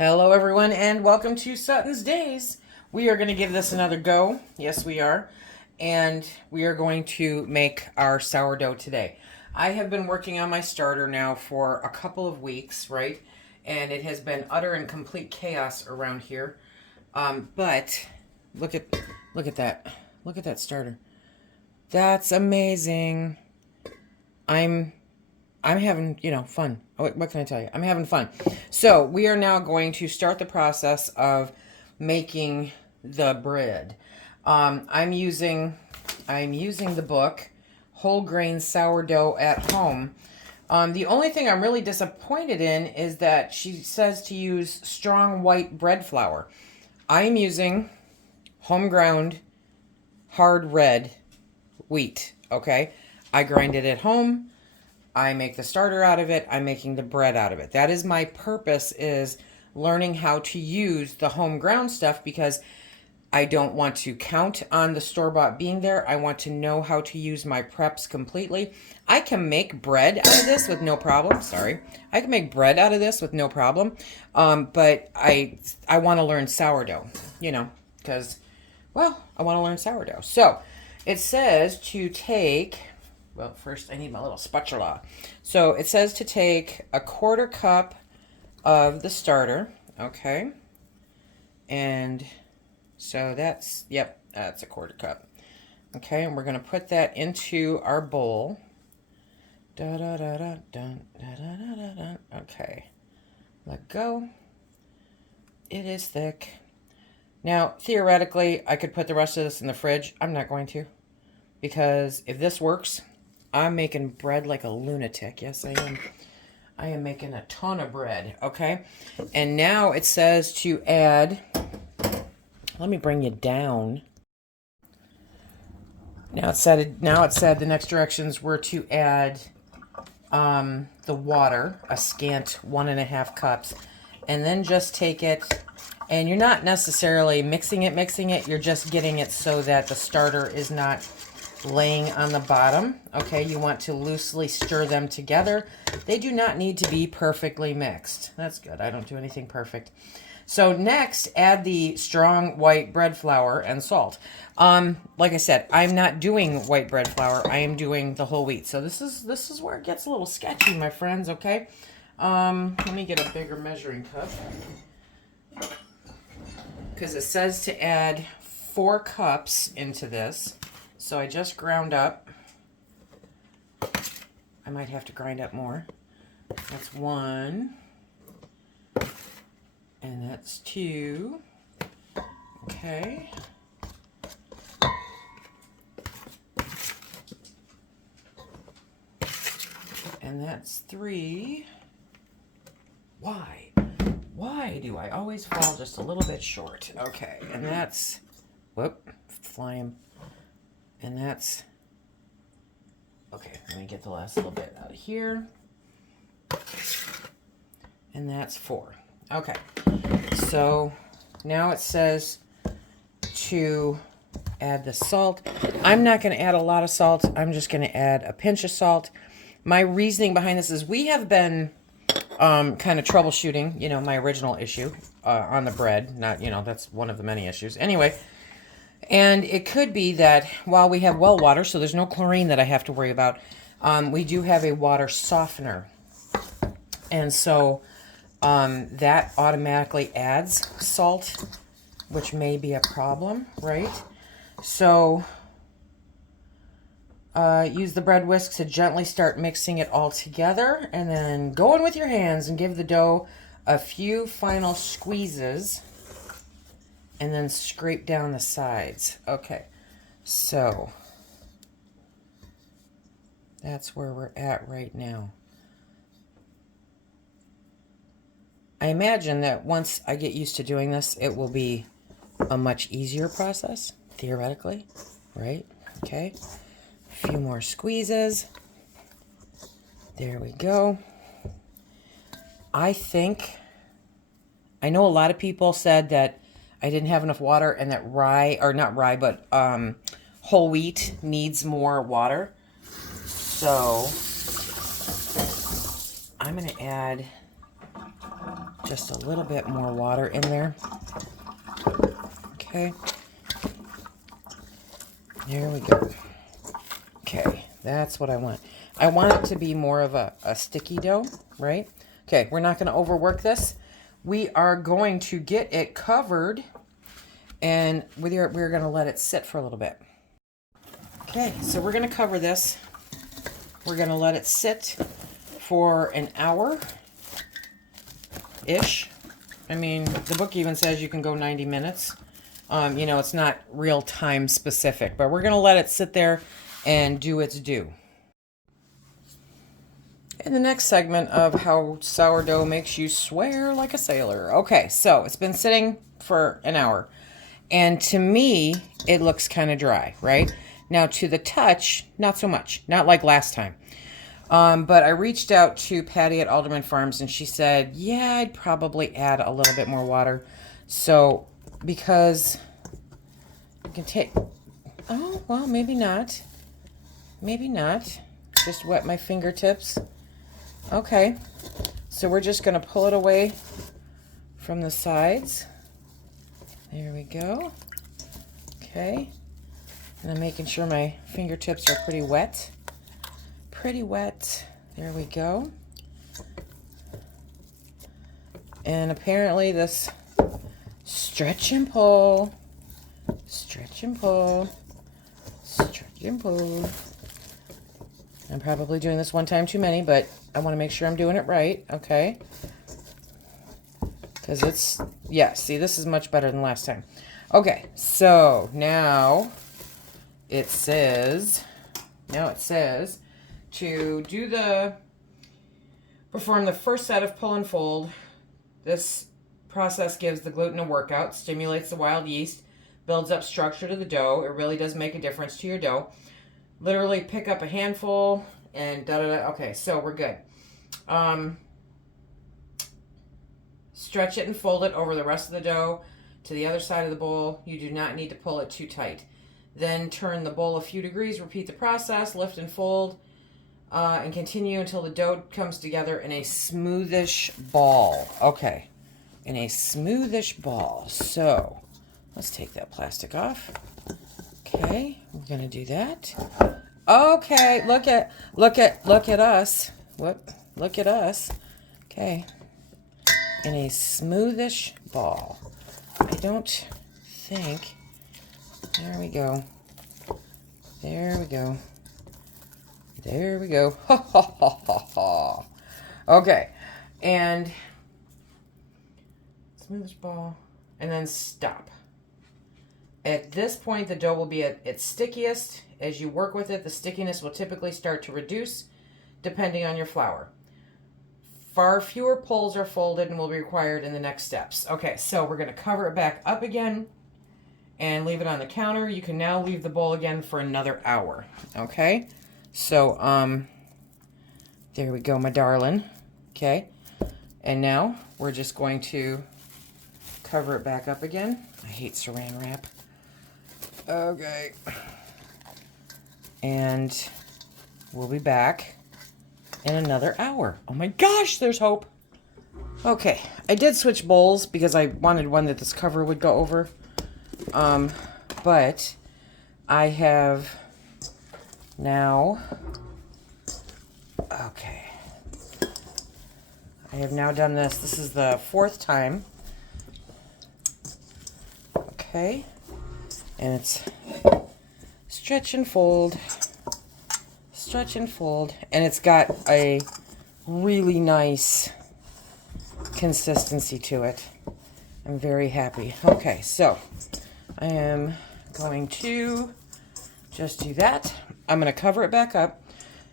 Hello everyone and welcome to SuttonsDaze. We are going to give this another go. Yes, we are. And we are going to make our sourdough today. I have been working on my starter now for a couple of weeks, right? And it has been utter and complete chaos around here. But look at that. Look at that starter. That's amazing. I'm having, fun. What can I tell you? I'm having fun. So we are now going to start the process of making the bread. I'm using the book Whole Grain Sourdough at Home. The only thing I'm really disappointed in is that she says to use strong white bread flour. I am using home ground hard red wheat. Okay, I grind it at home. I make the starter out of it. I'm making the bread out of it. That is my purpose, is learning how to use the home ground stuff, because I don't want to count on the store-bought being there. I want to know how to use my preps completely. I can make bread out of this with no problem. Sorry. I can make bread out of this with no problem. But I want to learn sourdough, because, well, I want to learn sourdough. So it says to take... Well, first I need my little spatula. So it says to take a 1/4 cup of the starter, okay? And so that's a 1/4 cup. Okay, and we're going to put that into our bowl. Okay, let go. It is thick. Now, theoretically, I could put the rest of this in the fridge. I'm not going to, because if this works, I'm making bread like a lunatic. Yes, I am. I am making a ton of bread, okay? And now it says to add, let me bring you down. Now it said the next directions were to add the water, a scant 1.5 cups, and then just take it, and you're not necessarily mixing it, you're just getting it so that the starter is not laying on the bottom. Okay, you want to loosely stir them together. They do not need to be perfectly mixed. That's good. I don't do anything perfect. So next, add the strong white bread flour and salt. Like I said, I'm not doing white bread flour. I am doing the whole wheat. So this is where it gets a little sketchy, my friends, okay? Let me get a bigger measuring cup, because it says to add 4 cups into this. So I just ground up. I might have to grind up more. That's 1. And that's 2. Okay. And that's 3. Why? Why do I always fall just a little bit short? Okay, and that's, flying. And that's, okay, let me get the last little bit out of here. And that's 4. Okay, so now it says to add the salt. I'm not going to add a lot of salt. I'm just going to add a pinch of salt. My reasoning behind this is we have been kind of troubleshooting, my original issue on the bread. Not, that's one of the many issues. Anyway. And it could be that while we have well water, so there's no chlorine that I have to worry about, we do have a water softener. And so that automatically adds salt, which may be a problem, right? So use the bread whisk to gently start mixing it all together, and then go in with your hands and give the dough a few final squeezes. And then scrape down the sides. Okay, so that's where we're at right now. I imagine that once I get used to doing this, it will be a much easier process, theoretically, right? Okay, a few more squeezes. There we go. I know a lot of people said that I didn't have enough water, and that whole wheat needs more water. So I'm going to add just a little bit more water in there. Okay. There we go. Okay, that's what I want. I want it to be more of a sticky dough, right? Okay, we're not going to overwork this. We are going to get it covered, and we're going to let it sit for a little bit. Okay, so we're going to cover this. We're going to let it sit for an hour-ish. I mean, the book even says you can go 90 minutes. You know, it's not real time specific, but we're going to let it sit there and do its due. In the next segment of how sourdough makes you swear like a sailor. Okay, so it's been sitting for an hour. And to me, it looks kind of dry, right? Now, to the touch, not so much. Not like last time. But I reached out to Patty at Alderman Farms, and she said, yeah, I'd probably add a little bit more water. So, because you can take... Oh, well, maybe not. Maybe not. Just wet my fingertips. Okay. So we're just going to pull it away from the sides. There we go. Okay. And I'm making sure my fingertips are pretty wet. Pretty wet. There we go. And apparently this stretch and pull, stretch and pull, stretch and pull. I'm probably doing this one time too many, but I want to make sure I'm doing it right, okay? Because it's, yeah, see, this is much better than last time. Okay, so now it says to perform the first set of pull and fold. This process gives the gluten a workout, stimulates the wild yeast, builds up structure to the dough. It really does make a difference to your dough. Literally pick up a handful and da-da-da. Okay, so we're good. Stretch it and fold it over the rest of the dough to the other side of the bowl. You do not need to pull it too tight. Then turn the bowl a few degrees, repeat the process, lift and fold, and continue until the dough comes together in a smoothish ball. Okay, in a smoothish ball. So let's take that plastic off. Okay, we're gonna do that. Okay, look at us. What? Look at us. Okay, in a smoothish ball. I don't think. There we go. There we go. There we go. Ha ha ha ha ha. Okay, and smoothish ball, and then stop. At this point, the dough will be at its stickiest. As you work with it, the stickiness will typically start to reduce depending on your flour. Far fewer pulls are folded and will be required in the next steps. Okay, so we're going to cover it back up again and leave it on the counter. You can now leave the bowl again for another hour. Okay, so there we go, my darling. Okay, and now we're just going to cover it back up again. I hate saran wrap. Okay. And we'll be back in another hour. Oh my gosh, there's hope. Okay, I did switch bowls because I wanted one that this cover would go over. But I have now, okay. I have now done this. This is the 4th time. Okay. And it's stretch and fold, stretch and fold, and it's got a really nice consistency to it. I'm very happy. Okay, so I am going to just do that. I'm going to cover it back up,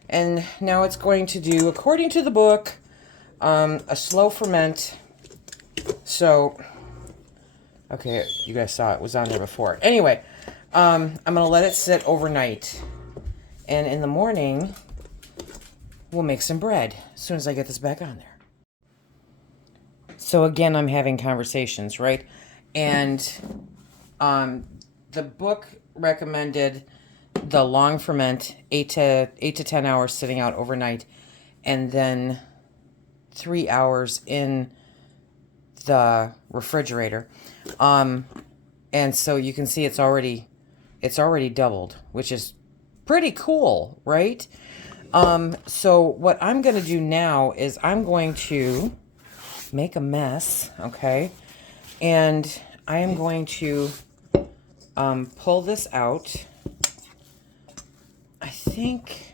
and now it's going to do, according to the book, a slow ferment. So okay, you guys saw it was on there before. Anyway, I'm going to let it sit overnight. And in the morning, we'll make some bread as soon as I get this back on there. So again, I'm having conversations, right? And the book recommended the long ferment, 8 to 10 hours sitting out overnight, and then 3 hours in the refrigerator. And so you can see it's already doubled, which is pretty cool, right? So what I'm going to do now is I'm going to make a mess, okay? And I am going to pull this out. I think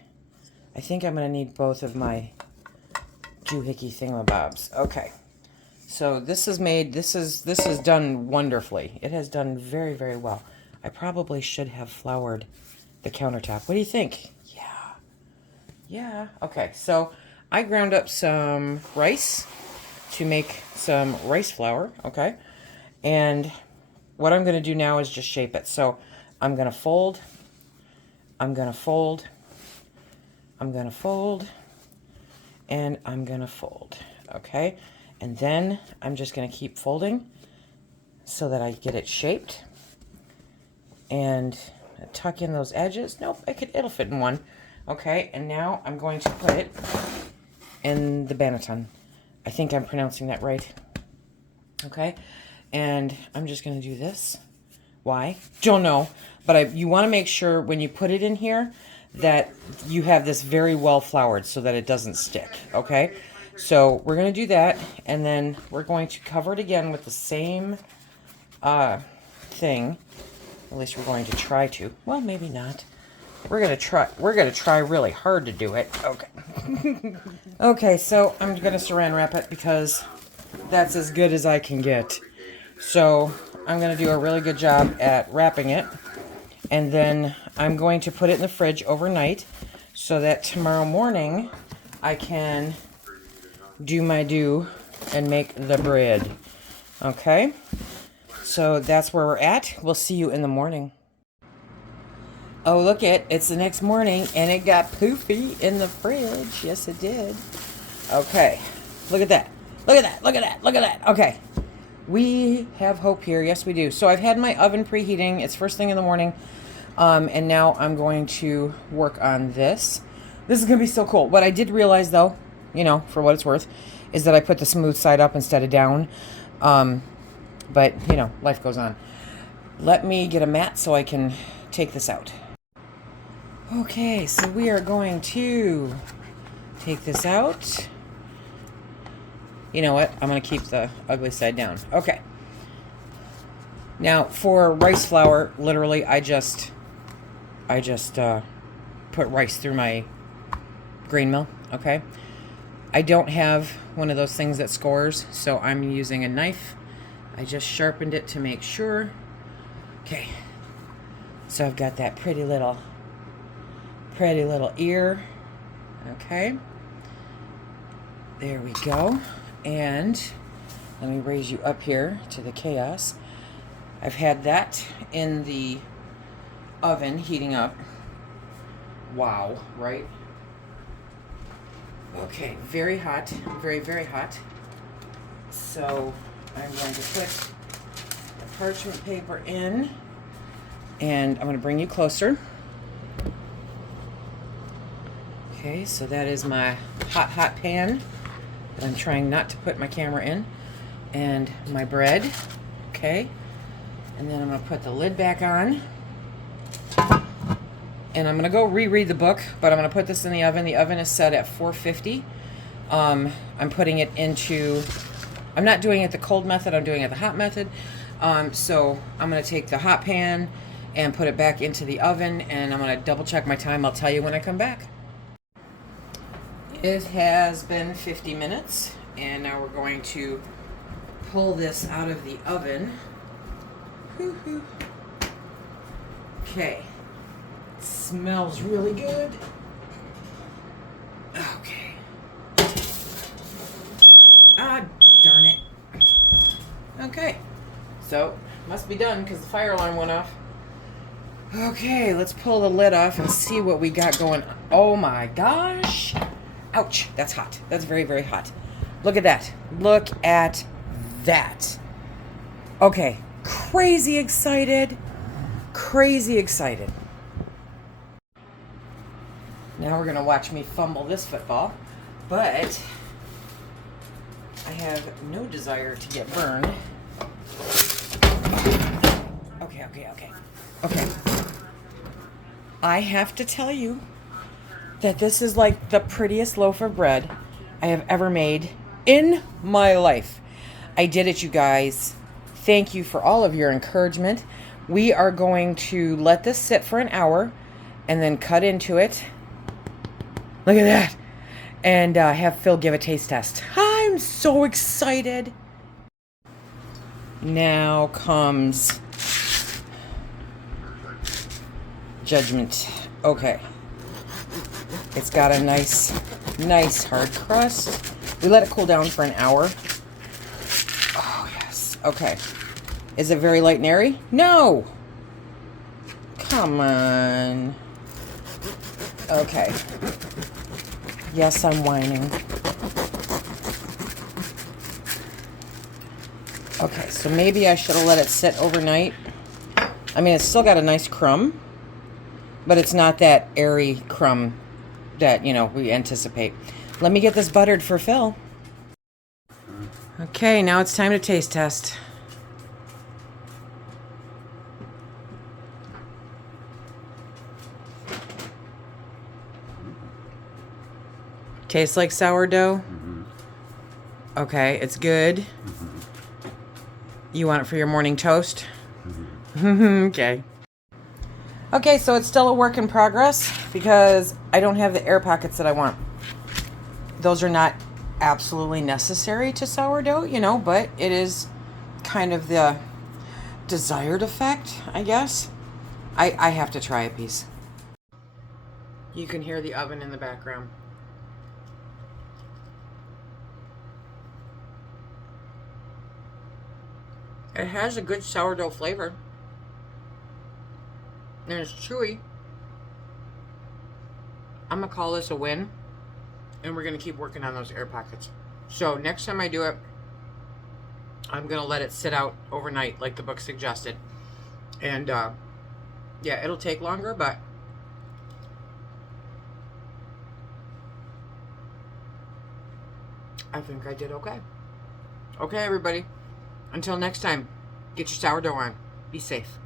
I'm going to need both of my doohickey thingamabobs. Okay. So this is done wonderfully. It has done very, very well. I probably should have floured the countertop. What do you think? Yeah. Okay, so I ground up some rice to make some rice flour, okay? And what I'm going to do now is just shape it. So I'm going to fold, I'm going to fold, I'm going to fold, and I'm going to fold, okay? And then I'm just going to keep folding so that I get it shaped. And tuck in those edges. Nope, it'll fit in one. Okay, and now I'm going to put it in the banneton. I think I'm pronouncing that right. Okay, and I'm just going to do this. Why? Don't know. But you want to make sure when you put it in here that you have this very well floured so that it doesn't stick. Okay, so we're going to do that, and then we're going to cover it again with the same thing. At least we're going to try to. Well, maybe not. We're going to try really hard to do it. Okay. Okay, so I'm going to saran wrap it because that's as good as I can get. So I'm going to do a really good job at wrapping it. And then I'm going to put it in the fridge overnight so that tomorrow morning I can do my dough and make the bread. Okay? So that's where we're at. We'll see you in the morning. Oh, look it's the next morning, and it got poofy in the fridge. Yes, it did. Okay. Look at that. Look at that. Look at that. Look at that. Okay. We have hope here. Yes, we do. So I've had my oven preheating. It's first thing in the morning. And now I'm going to work on this. This is going to be so cool. What I did realize, though, you know, for what it's worth, is that I put the smooth side up instead of down. But, you know, life goes on. Let me get a mat so I can take this out. Okay, so we are going to take this out. You know what? I'm going to keep the ugly side down. Okay. Now, for rice flour, literally, I just put rice through my grain mill, okay? I don't have one of those things that scores, so I'm using a knife. I just sharpened it to make sure. Okay. So I've got that pretty little ear. Okay. There we go. And let me raise you up here to the chaos. I've had that in the oven heating up. Wow, right? Okay, very hot, very, very hot. So I'm going to put the parchment paper in, and I'm going to bring you closer. Okay, so that is my hot pan that I'm trying not to put my camera in, and my bread. Okay, and then I'm going to put the lid back on, and I'm going to go reread the book, but I'm going to put this in the oven. The oven is set at 450. I'm putting it into, I'm not doing it the cold method, I'm doing it the hot method. So I'm going to take the hot pan and put it back into the oven, and I'm going to double check my time. I'll tell you when I come back. It has been 50 minutes, and now we're going to pull this out of the oven. Okay. Smells really good. Okay. Ah, darn it. Okay. So, must be done because the fire alarm went off. Okay, let's pull the lid off and see what we got going on. Oh my gosh. Ouch, that's hot. That's very, very hot. Look at that. Look at that. Okay, crazy excited. Crazy excited. Now we're going to watch me fumble this football. But I have no desire to get burned. Okay. I have to tell you that this is like the prettiest loaf of bread I have ever made in my life. I did it, you guys. Thank you for all of your encouragement. We are going to let this sit for an hour and then cut into it. Look at that. And have Phil give a taste test. I'm so excited. Now comes judgment. Okay. It's got a nice hard crust. We let it cool down for an hour. Oh, yes. Okay. Is it very light and airy? No! Come on. Okay. Yes, I'm whining. Okay, so maybe I should have let it sit overnight. I mean, it's still got a nice crumb, but it's not that airy crumb that, you know, we anticipate. Let me get this buttered for Phil. Okay, now it's time to taste test. Tastes like sourdough? Mm-hmm. Okay, it's good. Mm-hmm. You want it for your morning toast? Mm-hmm. Okay. Okay, so it's still a work in progress because I don't have the air pockets that I want. Those are not absolutely necessary to sourdough, you know, but it is kind of the desired effect, I guess. I have to try a piece. You can hear the oven in the background. It has a good sourdough flavor. And it's chewy. I'm going to call this a win. And we're going to keep working on those air pockets. So next time I do it, I'm going to let it sit out overnight like the book suggested. And yeah, it'll take longer, but I think I did okay. Okay, everybody. Until next time, get your sourdough on. Be safe.